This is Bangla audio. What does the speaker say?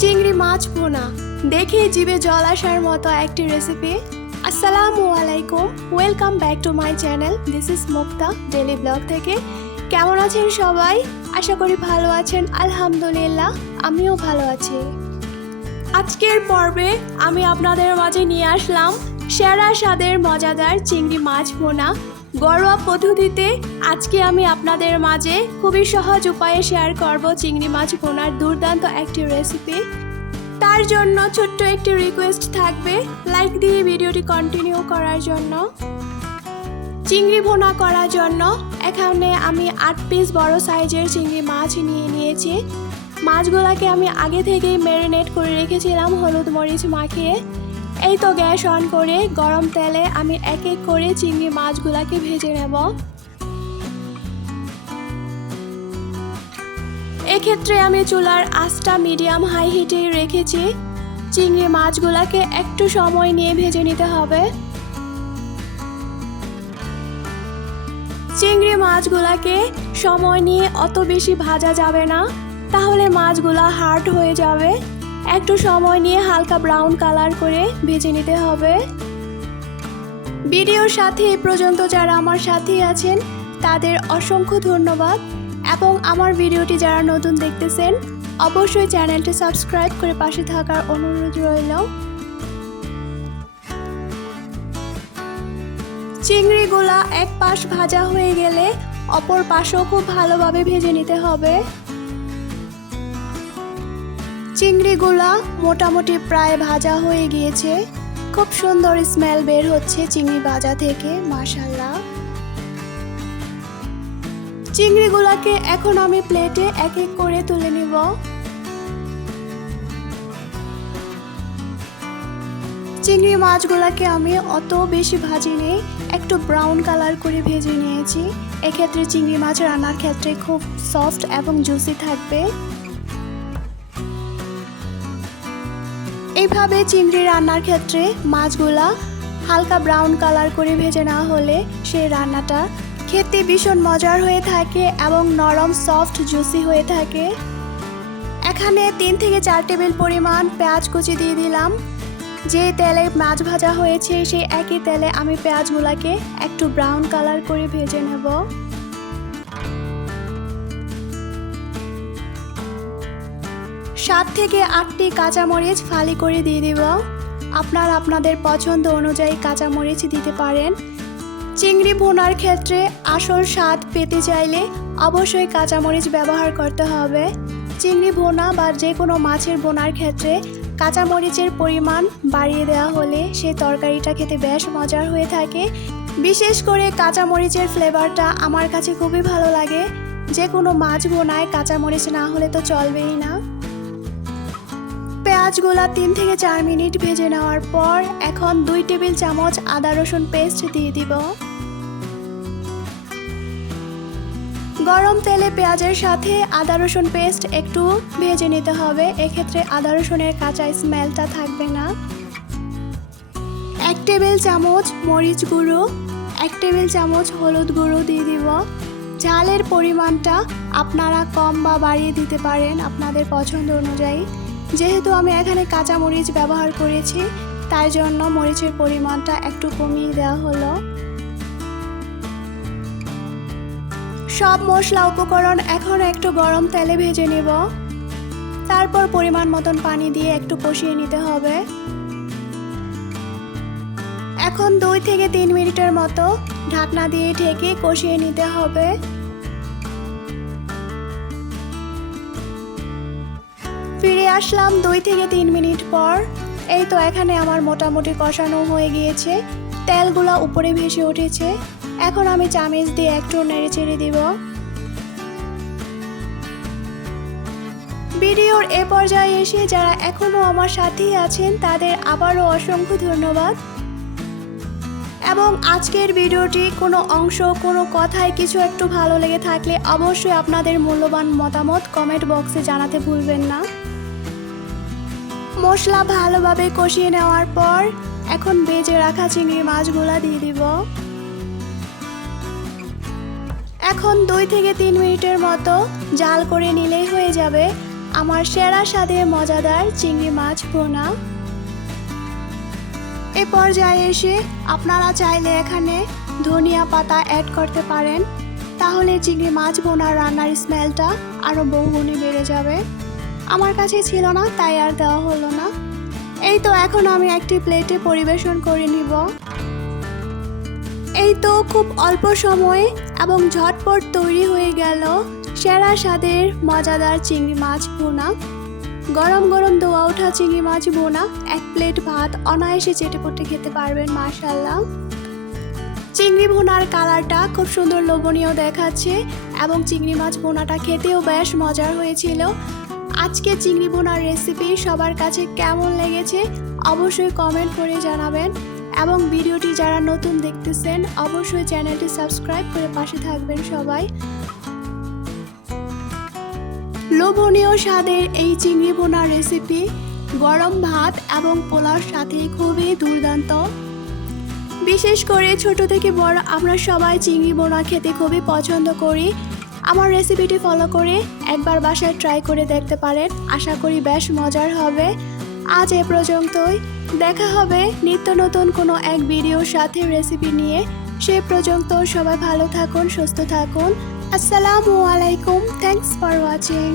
চিংড়ি মাছ ভুনা দেখে জিভে জল আসার মতো একটি রেসিপি। আসসালামু আলাইকুম, welcome back to my channel. This is Mukta daily blog থেকে। কেমন আছেন সবাই? আশা করি ভালো আছেন। আলহামদুলিল্লাহ, আমিও ভালো আছি। আজকের পর্বে আমি আপনাদের মাঝে নিয়ে আসলাম সেরা স্বাদের মজাদার চিংড়ি মাছ ভুনা ঘরোয়া পদ্ধতিতে। আজকে আমি আপনাদের মাঝে খুবই সহজ উপায়ে শেয়ার করব চিংড়ি মাছ ভুনার দুর্দান্ত একটি রেসিপি। তার জন্য ছোট্ট একটি রিকোয়েস্ট থাকবে, লাইক দিয়ে ভিডিওটি কন্টিনিউ করার জন্য। চিংড়ি ভুনা করার জন্য এখানে আমি 8 পিস বড় সাইজের চিংড়ি মাছ নিয়েছি। মাছগুলোকে আমি আগে থেকেই ম্যারিনেট করে রেখেছিলাম হলুদ মরিচ মাখিয়ে। এই তো গ্যাস অন করে গরম তেলে আমি এক এক করে চিংড়ি মাছগুলোকে ভেজে নেব। এক্ষেত্রে আমি চুলার আঁচটা মিডিয়াম হাই হিটে রেখেছি। চিংড়ি মাছগুলোকে একটু সময় নিয়ে ভেজে নিতে হবে। চিংড়ি মাছগুলোকে সময় নিয়ে অত বেশি ভাজা যাবে না, তাহলে মাছগুলো হার্ড হয়ে যাবে। একটু সময় নিয়ে হালকা ব্রাউন কালার করে ভেজে নিতে হবে। ভিডিওর সাথে এই পর্যন্ত যারা আমার সাথে আছেন তাদের অসংখ্য ধন্যবাদ, এবং আমার ভিডিওটি যারা নতুন দেখতেছেন অবশ্যই চ্যানেলটি সাবস্ক্রাইব করে পাশে থাকার অনুরোধ রইল। চিংড়িগুলা এক পাশ ভাজা হয়ে গেলে অপর পাশও খুব ভালোভাবে ভেজে নিতে হবে। চিংড়িগুলা মোটামুটি প্রায় ভাজা হয়ে গিয়েছে। খুব সুন্দর স্মেল বের হচ্ছে চিংড়ি ভাজা থেকে, মাশাআল্লাহ। চিংড়িগুলাকে এখন আমি প্লেটে এক এক করে তুলে নিব। চিংড়ি মাছগুলাকে আমি অত বেশি ভাজিনি, একটু ব্রাউন কালার করে ভেজে নিয়েছি। এক্ষেত্রে চিংড়ি মাছ রান্নার ক্ষেত্রে খুব সফট এবং জুসি থাকবে। এইভাবে চিংড়ি রান্নার ক্ষেত্রে মাছগুলা হালকা ব্রাউন কালার করে ভেজে না হলে সেই রান্নাটা খেতে ভীষণ মজার হয়ে থাকে এবং নরম সফট জুসি হয়ে থাকে। এখানে 3 থেকে 4 টেবিল পরিমাণ পেঁয়াজ কুচি দিয়ে দিলাম। যে তেলে মাছ ভাজা হয়েছে সেই একই তেলে আমি পেঁয়াজগুলোকে একটু ব্রাউন কালার করে ভেজে নেব। 7 থেকে 8টি কাঁচামরিচ ফালি করে দিয়ে দিব। আপনারা আপনাদের পছন্দ অনুযায়ী কাঁচামরিচ দিতে পারেন। চিংড়ি ভুনার ক্ষেত্রে আসল স্বাদ পেতে চাইলে অবশ্যই কাঁচামরিচ ব্যবহার করতে হবে। চিংড়ি ভুনা বা যে কোনো মাছের ভুনার ক্ষেত্রে কাঁচামরিচের পরিমাণ বাড়িয়ে দেওয়া হলে সেই তরকারিটা খেতে বেশ মজার হয়ে থাকে। বিশেষ করে কাঁচামরিচের ফ্লেভারটা আমার কাছে খুবই ভালো লাগে। যে কোনো মাছ ভুনায় কাঁচামরিচ না হলে তো চলবেই না। পেঁয়াজগুলা 3 থেকে 4 মিনিট ভেজে নেওয়ার পর এখন 2 টেবিল চামচ আদা রসুন পেস্ট দিয়ে দিব। গরম তেলে পেঁয়াজের সাথে আদা রসুন পেস্ট একটু ভেজে নিতে হবে। এক্ষেত্রে আদা রসুনের কাঁচা স্মেলটা থাকবে না। 1 টেবিল চামচ মরিচ গুঁড়ো, 1 টেবিল চামচ হলুদ গুঁড়ো দিয়ে দিব। ঝালের পরিমাণটা আপনারা কম বা বাড়িয়ে দিতে পারেন আপনাদের পছন্দ অনুযায়ী। যেহেতু আমি এখানে কাঁচা মরিচ ব্যবহার করেছি তাই জন্য মরিচের পরিমাণটা একটু কমিয়ে দেওয়া হলো। সব মশলা উপকরণ এখন একটু গরম তেলে ভেজে নেব। তারপর পরিমাণ মতন পানি দিয়ে একটু কষিয়ে নিতে হবে। এখন 2 থেকে 3 মিনিটের মতো ঢাকনা দিয়ে ঢেকে কষিয়ে নিতে হবে। ফিরে আসলাম 2 থেকে 3 মিনিট পর। এই তো এখানে আমার মোটামুটি কষানো হয়ে গিয়েছে, তেলগুলো উপরে ভেসে উঠেছে। এখন আমি চামচ দিয়ে একটু নেড়েচেড়ে দিব। ভিডিওর এ পর্যায়ে এসে যারা এখনও আমার সাথেই আছেন তাদের আবারও অসংখ্য ধন্যবাদ। এবং আজকের ভিডিওটি কোনো অংশ কোনো কথায় কিছু একটু ভালো লেগে থাকলে অবশ্যই আপনাদের মূল্যবান মতামত কমেন্ট বক্সে জানাতে ভুলবেন না। মশলা ভালোভাবে কষিয়ে নেওয়ার পর এখন ভেজে রাখা চিংড়ি মাছগুলা দিয়ে দিব। এখন 2 থেকে 3 মিনিটের মতো জাল করে নিলেই হয়ে যাবে। আমার সেরা স্বাদের মজাদার চিংড়ি মাছ ভুনা। এ পর্যায়ে এসে আপনারা চাইলে এখানে ধনিয়া পাতা অ্যাড করতে পারেন, তাহলে চিংড়ি মাছ ভুনার রান্নার স্মেলটা আরও বহুগুণে বেড়ে যাবে। আমার কাছে ছিল না, তাই আর দেওয়া হলো না। এই তো এখন আমি একটি প্লেটে পরিবেশন করে নিব। এই তো খুব অল্প সময়ে এবং ঝটপট তৈরি হয়ে গেল সেরা স্বাদের মজাদার চিংড়ি মাছ ভুনা। গরম গরম ধোয়া ওঠা চিংড়ি মাছ ভুনা, এক প্লেট ভাত অনায়াসে চেটেপুটে খেতে পারবেন মাশাআল্লাহ। চিংড়ি ভুনার কালারটা খুব সুন্দর লোভনীয় দেখাচ্ছে এবং চিংড়ি মাছ ভুনাটা খেতেও বেশ মজার হয়েছিল। আজকে চিংড়ি ভুনার রেসিপি সবার কাছে কেমন লেগেছে অবশ্যই কমেন্ট করে জানাবেন এবং ভিডিওটি যারা নতুন দেখতেছেন অবশ্যই চ্যানেলটি সাবস্ক্রাইব করে পাশে থাকবেন সবাই। লোভনীয় স্বাদের এই চিংড়ি ভুনার রেসিপি গরম ভাত এবং পোলাওর সাথে খুবই দুর্দান্ত। বিশেষ করে ছোট থেকে বড় আমরা সবাই চিংড়ি ভুনা খেতে খুবই পছন্দ করি। আমার রেসিপিটি ফলো করে একবার বাসায় ট্রাই করে দেখতে পারেন, আশা করি বেশ মজার হবে। আজ এ পর্যন্তই, দেখা হবে নিত্য নতুন কোনো এক ভিডিওর সাথে রেসিপি নিয়ে। সে পর্যন্ত সবাই ভালো থাকুন, সুস্থ থাকুন। আসসালামু আলাইকুম, থ্যাংকস ফর ওয়াচিং।